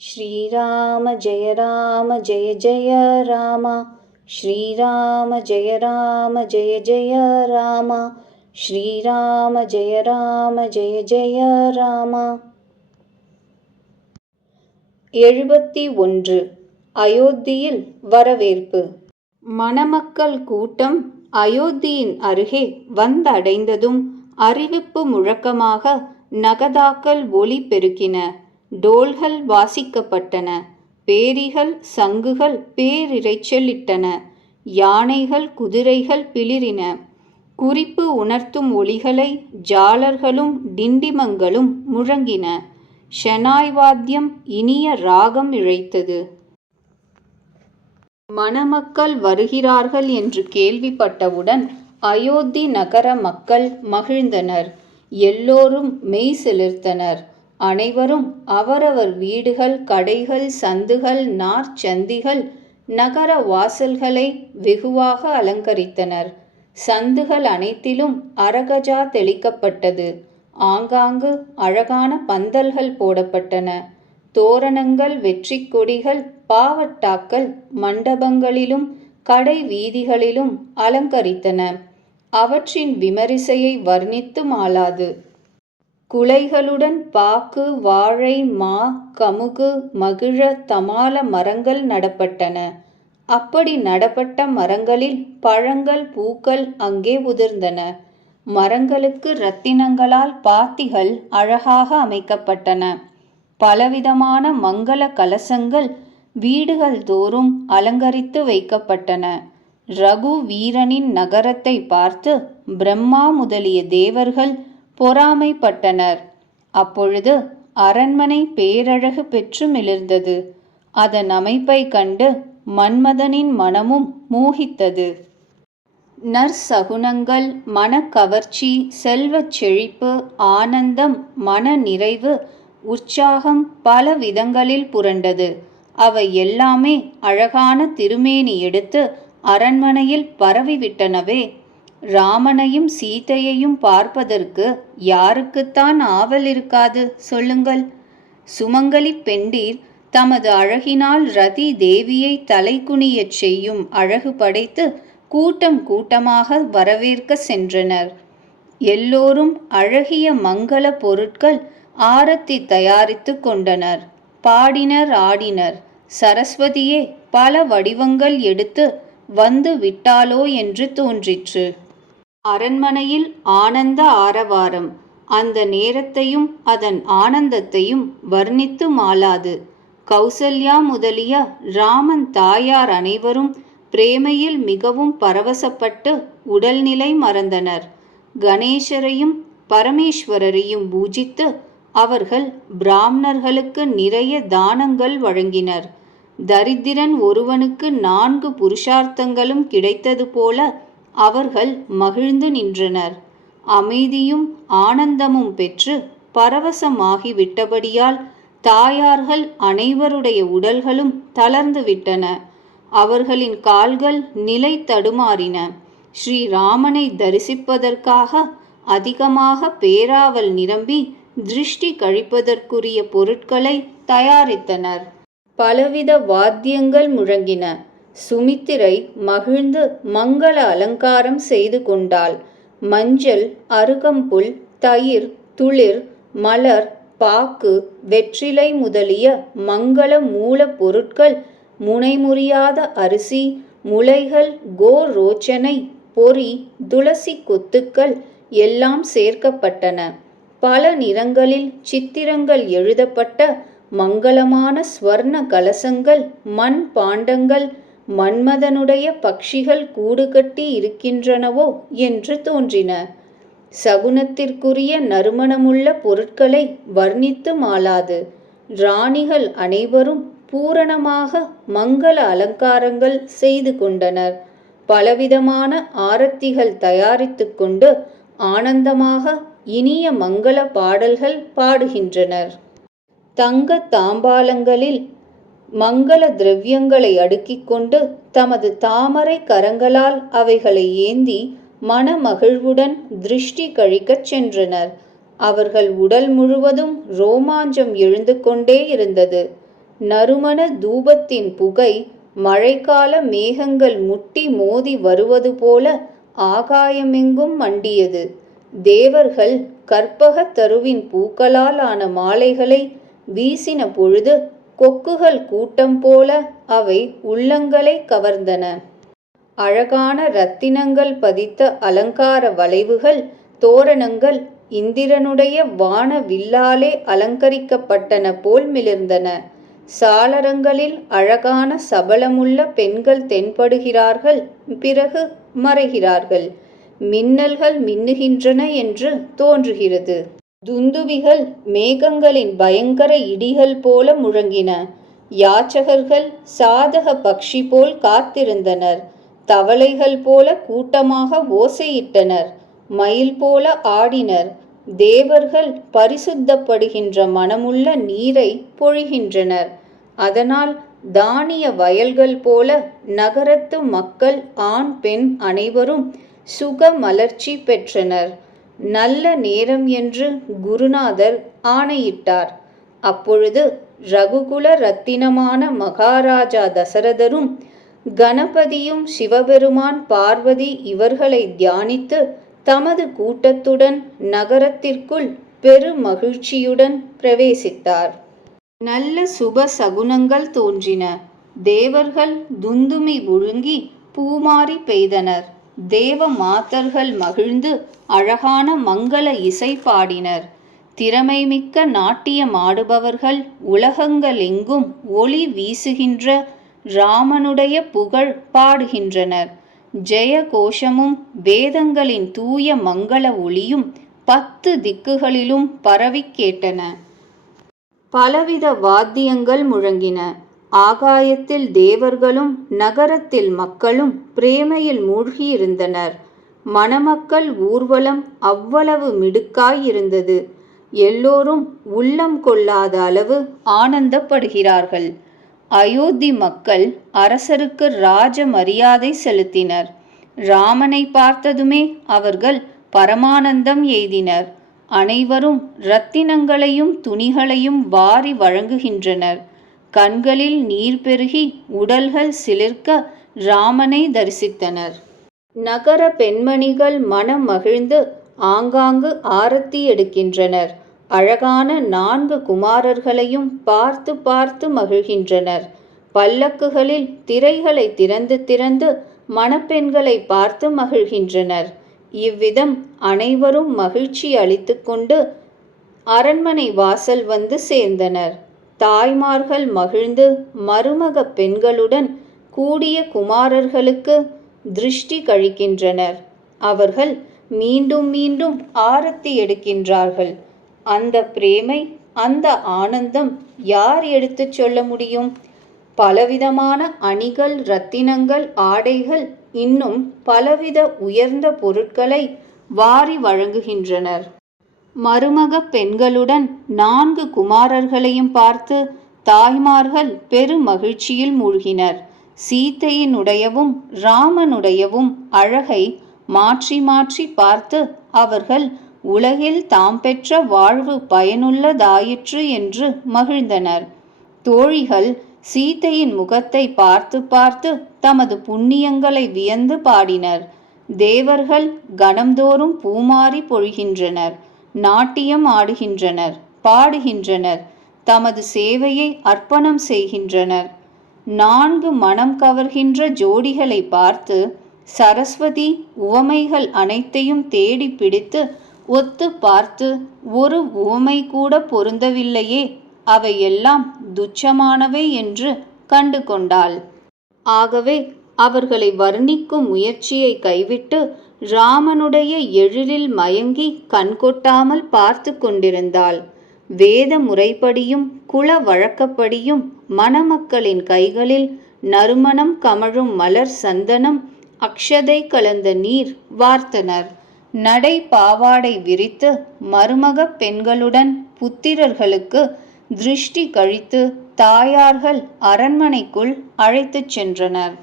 श्रीराम जय जय राम। श्रीराम जय जय राम। श्रीराम जय जय राम। 71 அயோத்தியில் வரவேற்பு. மணமக்கள் கூட்டம் அயோத்தியின் அருகே வந்தடைந்ததும் அறிவிப்பு முழக்கமாக நகதாக்கள் ஒலி பெருக்கின. டோல்கள் வாசிக்கப்பட்டன. பேரிகள் சங்குகள் பேரிரைச்சலிட்டன. யானைகள் குதிரைகள் பிளிரின. குறிப்பு உணர்த்தும் ஒலிகளை ஜாலர்களும் டிண்டிமங்களும் முழங்கின. ஷெனாய் வாத்தியம் இனிய ராகம் இழைத்தது. மணமக்கள் வருகிறார்கள் என்று கேள்விப்பட்டவுடன் அயோத்தி நகர மக்கள் மகிழ்ந்தனர். எல்லோரும் மெய் சிலிர்த்தனர். அனைவரும் அவரவர் வீடுகள், கடைகள், சந்துகள், நார்ச்சந்திகள், நகர வாசல்களை வெகுவாக அலங்கரித்தனர். சந்துகள் அனைத்திலும் அரகஜா தெளிக்கப்பட்டது. ஆங்காங்கு அழகான பந்தல்கள் போடப்பட்டன. தோரணங்கள், வெற்றி கொடிகள், பாவட்டாக்கள் மண்டபங்களிலும் கடை வீதிகளிலும் அலங்கரித்தன. அவற்றின் விமரிசையை வர்ணித்து மாளாது. குலைகளுடன் பாக்கு, வாழை, மா, கமுகு, மகிழ, தமால மரங்கள் நடப்பட்டன. அப்படி நடப்பட்ட மரங்களில் பழங்கள், பூக்கள் அங்கே உதிர்ந்தன. மரங்களுக்கு இரத்தினங்களால் பாத்திகள் அழகாக அமைக்கப்பட்டன. பலவிதமான மங்கள கலசங்கள் வீடுகள் தோறும் அலங்கரித்து வைக்கப்பட்டன. ரகு வீரனின் நகரத்தை பார்த்து பிரம்மா முதலிய தேவர்கள் பொறாமைப்பட்டனர். அப்பொழுது அரண்மனை பேரழகு பெற்று மிளிர்ந்தது. அதன் அமைப்பை கண்டு மன்மதனின் மனமும் மோகித்தது. நற்சகுனங்கள், மனக்கவர்ச்சி, செல்வச் செழிப்பு, ஆனந்தம், மன நிறைவு, உற்சாகம் பல விதங்களில் புரண்டது. அவை எல்லாமே அழகான திருமேனி எடுத்து அரண்மனையில் பரவிவிட்டனவே. ராமனையும் சீதையையும் பார்ப்பதற்கு யாருக்குத்தான் ஆவல் இருக்காது சொல்லுங்கள். சுமங்கலி பெண்டீர் தமது அழகினால் ரதி தேவியை தலைகுனியச் செய்யும் அழகு படைத்து கூட்டம் கூட்டமாக வரவேற்க சென்றனர். எல்லோரும் அழகிய மங்கள பொருட்கள் ஆரத்தி தயாரித்து கொண்டனர். பாடினர், ஆடினர். சரஸ்வதியே பல வடிவங்கள் எடுத்து வந்து விட்டாளோ என்று தோன்றிற்று. அரண்மனையில் ஆனந்த ஆரவாரம். அந்த நேரத்தையும் அதன் ஆனந்தத்தையும் வர்ணித்து மாளாது. கௌசல்யா முதலிய ராமன் தாயார் அனைவரும் பிரேமையில் மிகவும் பரவசப்பட்டு உடல்நிலை மறந்தனர். கணேசரையும் பரமேஸ்வரரையும் பூஜித்து அவர்கள் பிராமணர்களுக்கு நிறைய தானங்கள் வழங்கினர். தரித்திரன் ஒருவனுக்கு 4 புருஷார்த்தங்களும் கிடைத்தது போல அவர்கள் மகிழ்ந்து நின்றனர். அமைதியும் ஆனந்தமும் பெற்று பரவசமாகிவிட்டபடியால் தாயார்கள் அனைவருடைய உடல்களும் தளர்ந்துவிட்டன. அவர்களின் கால்கள் நிலை தடுமாறின. ஸ்ரீராமனை தரிசிப்பதற்காக அதிகமாக பேராவல் நிரம்பி திருஷ்டி கழிப்பதற்குரிய பொருட்களை தயாரித்தனர். பலவித வாத்தியங்கள் முழங்கின. சுமித்திரை மகிழ்ந்து மங்கள அலங்காரம் செய்து கொண்டாள். மஞ்சள், அருகம்புல், தயிர், துளிர், மலர், பாக்கு, வெற்றிலை முதலிய மங்கள மூல பொருட்கள், முனைமுறியாத அரிசி, முளைகள், கோரோச்சனை, பொறி, துளசி கொத்துக்கள் எல்லாம் சேர்க்கப்பட்டன. பல நிறங்களில் சித்திரங்கள் எழுதப்பட்ட மங்களமான ஸ்வர்ண கலசங்கள், மண் பாண்டங்கள், மன்மதனுடைய பட்சிகள் கூடுகட்டி இருக்கின்றனவோ என்று தோன்றின. சகுனத்திற்குரிய நறுமணமுள்ள பொருட்களை வர்ணித்து மாளாது. ராணிகள் அனைவரும் பூரணமாக மங்கள அலங்காரங்கள் செய்து கொண்டனர். பலவிதமான ஆரத்திகள் தயாரித்து கொண்டு ஆனந்தமாக இனிய மங்கள பாடல்கள் பாடுகின்றனர். தங்க தாம்பாலங்களில் மங்கள திரவியங்களை அடுக்கிக் கொண்டு தமது தாமரை கரங்களால் அவைகளை ஏந்தி மனமகிழ்வுடன் திருஷ்டி கழிக்கச் சென்றனர். அவர்கள் உடல் முழுவதும் ரோமாஞ்சம் எழுந்து கொண்டே இருந்தது. நறுமண தூபத்தின் புகை மழைக்கால மேகங்கள் முட்டி மோதி வருவது போல ஆகாயமெங்கும் மண்டியது. தேவர்கள் கற்பகத் தருவின் பூக்களால் ஆன மாலைகளை வீசின பொழுது கொக்குகள் கூட்டம் போல அவை உள்ளங்களை கவர்ந்தன. அழகான இரத்தினங்கள் பதித்த அலங்கார வளைவுகள், தோரணங்கள் இந்திரனுடைய வான வில்லாலே அலங்கரிக்கப்பட்டன போல் மிளிர்ந்தன. சாளரங்களில் அழகான சபலமுள்ள பெண்கள் தென்படுகிறார்கள், பிறகு மறைகிறார்கள். மின்னல்கள் மின்னுகின்றன என்று தோன்றுகிறது. துந்துபிகள் மேகங்களின் பயங்கர இடிகள் போல முழங்கின. யாச்சகர்கள் சாதக பக்ஷி போல் காத்திருந்தனர். தவளைகள் போல கூட்டமாக ஓசையிட்டனர். மயில் போல ஆடினர். தேவர்கள் பரிசுத்தப்படுகின்ற மனமுள்ள நீரை பொழிகின்றனர். அதனால் தானிய வயல்கள் போல நகரத்து மக்கள் ஆண் பெண் அனைவரும் சுக மலர்ச்சி பெற்றனர். நல்ல நேரம் என்று குருநாதர் ஆணையிட்டார். அப்பொழுது ரகுகுல ரத்தினமான மகாராஜா தசரதரும் கணபதியும் சிவபெருமான் பார்வதி இவர்களை தியானித்து தமது கூட்டத்துடன் நகரத்திற்குள் பெரு மகிழ்ச்சியுடன் பிரவேசித்தார். நல்ல சுப சகுனங்கள் தோன்றின. தேவர்கள் துந்துமி முழுங்கி பூமாரி பெய்தனர். தேவ மாதர்கள் மகிழ்ந்து அழகான மங்கள இசை பாடினர். திறமைமிக்க நாட்டியமாடுபவர்கள் உலகங்களெங்கும் ஒளி வீசுகின்ற ராமனுடைய புகழ் பாடுகின்றனர். ஜெய கோஷமும் வேதங்களின் தூய மங்கள ஒளியும் 10 திக்குகளிலும் பரவி கேட்டன. பலவித வாத்தியங்கள் முழங்கின. ஆகாயத்தில் தேவர்களும் நகரத்தில் மக்களும் பிரேமையில் மூழ்கியிருந்தனர். மணமக்கள் ஊர்வலம் அவ்வளவு மிடுக்காயிருந்தது. எல்லோரும் உள்ளம் கொள்ளாத அளவு ஆனந்தப்படுகிறார்கள். அயோத்தி மக்கள் அரசருக்கு ராஜ மரியாதை செலுத்தினர். ராமனை பார்த்ததுமே அவர்கள் பரமானந்தம் எய்தினர். அனைவரும் இரத்தினங்களையும் துணிகளையும் வாரி வழங்குகின்றனர். கண்களில் நீர் பெருகி உடல்கள் சிலிர்க்க ராமனை தரிசித்தனர். நகர பெண்மணிகள் மனம் மகிழ்ந்து ஆங்காங்கு ஆரத்தி எடுக்கின்றனர். அழகான 4 குமாரர்களையும் பார்த்து பார்த்து மகிழ்கின்றனர். பல்லக்குகளில் திரைகளை திறந்து திறந்து மணப்பெண்களை பார்த்து மகிழ்கின்றனர். இவ்விதம் அனைவரும் மகிழ்ச்சி அளித்து கொண்டு அரண்மனை வாசல் வந்து சேர்ந்தனர். தாய்மார்கள் மகிழ்ந்து மருமக பெண்களுடன் கூடிய குமாரர்களுக்கு திருஷ்டி கழிக்கின்றனர். அவர்கள் மீண்டும் மீண்டும் ஆரத்தி எடுக்கின்றார்கள். அந்த பிரேமை, அந்த ஆனந்தம் யார் எடுத்துச் சொல்ல முடியும்? பலவிதமான அணிகள், இரத்தினங்கள், ஆடைகள், இன்னும் பலவித உயர்ந்த பொருட்களை வாரி வழங்குகின்றனர். மருமக பெண்களுடன் 4 குமாரர்களையும் பார்த்து தாய்மார்கள் பெரு மகிழ்ச்சியில் மூழ்கினர். சீதையினுடையவும் ராமனுடையவும் அழகை மாற்றி மாற்றி பார்த்து அவர்கள் உலகில் தாம் பெற்ற வாழ்வு பயனுள்ளதாயிற்று என்று மகிழ்ந்தனர். தோழிகள் சீதையின் முகத்தை பார்த்து பார்த்து தமது புண்ணியங்களை வியந்து பாடினர். தேவர்கள் கணம்தோறும் பூமாரி பொழிகின்றனர். நாட்டியம் ஆடுகின்றனர், பாடுகின்றனர், தமது சேவையை அர்ப்பணம் செய்கின்றனர். 4 மனம் கவர்கின்ற ஜோடிகளை பார்த்து சரஸ்வதி உவமைகள் அனைத்தையும் தேடி பிடித்து ஒத்து பார்த்து ஒரு உவமை கூட பொருந்தவில்லையே, அவையெல்லாம் துச்சமானவை என்று கண்டு கொண்டாள். ஆகவே அவர்களை வர்ணிக்கும் முயற்சியை கைவிட்டு ராமனுடைய எழிலில் மயங்கி கண்கொட்டாமல் பார்த்து கொண்டிருந்தாள். வேத முறைப்படியும் குல வழக்கப்படியும் மணமக்களின் கைகளில் நறுமணம் கமழும் மலர் சந்தனம் அக்ஷதை கலந்த நீர் வார்த்தனர். நடை பாவாடை விரித்து மருமக பெண்களுடன் புத்திரர்களுக்கு திருஷ்டி கழித்து தாயார்கள் அரண்மனைக்குள் அழைத்துச் சென்றனர்.